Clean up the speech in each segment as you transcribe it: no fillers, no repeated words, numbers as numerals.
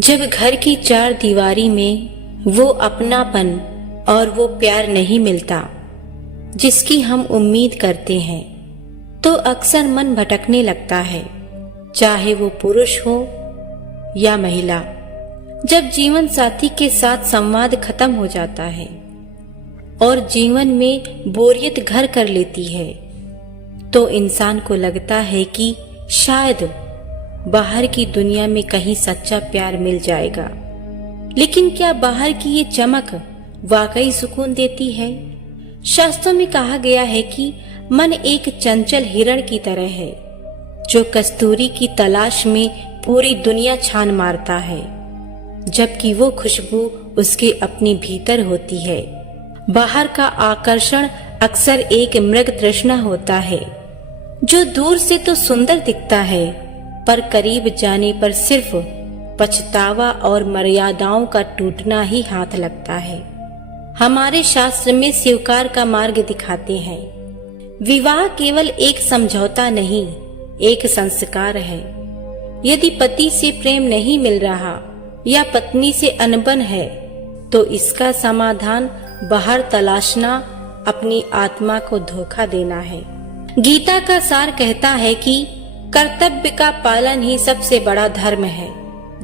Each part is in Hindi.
जब घर की चार दीवारी में वो अपनापन और वो प्यार नहीं मिलता जिसकी हम उम्मीद करते हैं, तो अक्सर मन भटकने लगता है, चाहे वो पुरुष हो या महिला। जब जीवन साथी के साथ संवाद खत्म हो जाता है और जीवन में बोरियत घर कर लेती है, तो इंसान को लगता है कि शायद बाहर की दुनिया में कहीं सच्चा प्यार मिल जाएगा। लेकिन क्या बाहर की ये चमक वाकई सुकून देती है? शास्त्रों में कहा गया है कि मन एक चंचल हिरण की तरह है, जो कस्तूरी की तलाश में पूरी दुनिया छान मारता है, जबकि वो खुशबू उसके अपने भीतर होती है। बाहर का आकर्षण अक्सर एक मृग तृष्णा होता है, जो दूर से तो सुंदर दिखता है, पर करीब जाने पर सिर्फ पछतावा और मर्यादाओं का टूटना ही हाथ लगता है। हमारे शास्त्र में स्वीकार का मार्ग दिखाते हैं। विवाह केवल एक समझौता नहीं, एक संस्कार है। यदि पति से प्रेम नहीं मिल रहा या पत्नी से अनबन है, तो इसका समाधान बाहर तलाशना अपनी आत्मा को धोखा देना है। गीता का सार कहता है कि कर्तव्य का पालन ही सबसे बड़ा धर्म है।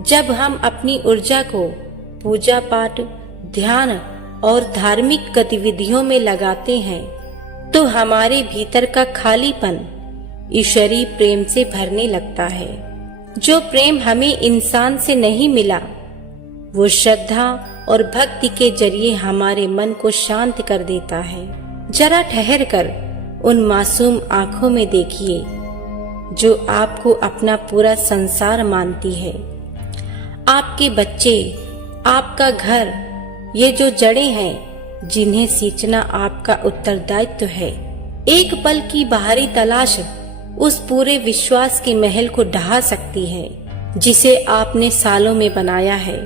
जब हम अपनी ऊर्जा को पूजा पाठ, ध्यान और धार्मिक गतिविधियों में लगाते हैं, तो हमारे भीतर का खालीपन ईश्वरीय प्रेम से भरने लगता है। जो प्रेम हमें इंसान से नहीं मिला, वो श्रद्धा और भक्ति के जरिए हमारे मन को शांत कर देता है। जरा ठहर कर उन मासूम आंखों में देखिए जो आपको अपना पूरा संसार मानती है। आपके बच्चे, आपका घर, ये जो जड़ें हैं जिन्हें सींचना आपका उत्तरदायित्व है। एक पल की बाहरी तलाश उस पूरे विश्वास के महल को ढहा सकती है जिसे आपने सालों में बनाया है।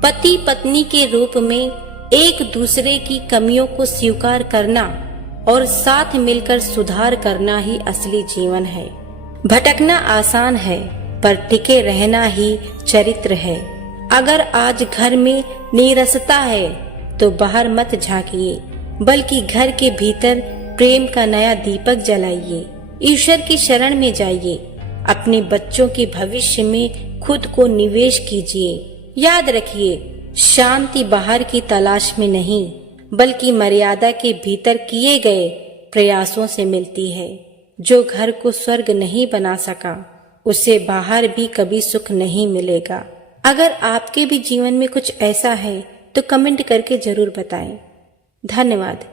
पति पत्नी के रूप में एक दूसरे की कमियों को स्वीकार करना और साथ मिलकर सुधार करना ही असली जीवन है। भटकना आसान है, पर टिके रहना ही चरित्र है। अगर आज घर में नीरसता है, तो बाहर मत झांकिए, बल्कि घर के भीतर प्रेम का नया दीपक जलाइए। ईश्वर की शरण में जाइए, अपने बच्चों के भविष्य में खुद को निवेश कीजिए। याद रखिए, शांति बाहर की तलाश में नहीं, बल्कि मर्यादा के भीतर किए गए प्रयासों से मिलती है। जो घर को स्वर्ग नहीं बना सका, उसे बाहर भी कभी सुख नहीं मिलेगा। अगर आपके भी जीवन में कुछ ऐसा है, तो कमेंट करके जरूर बताएं। धन्यवाद।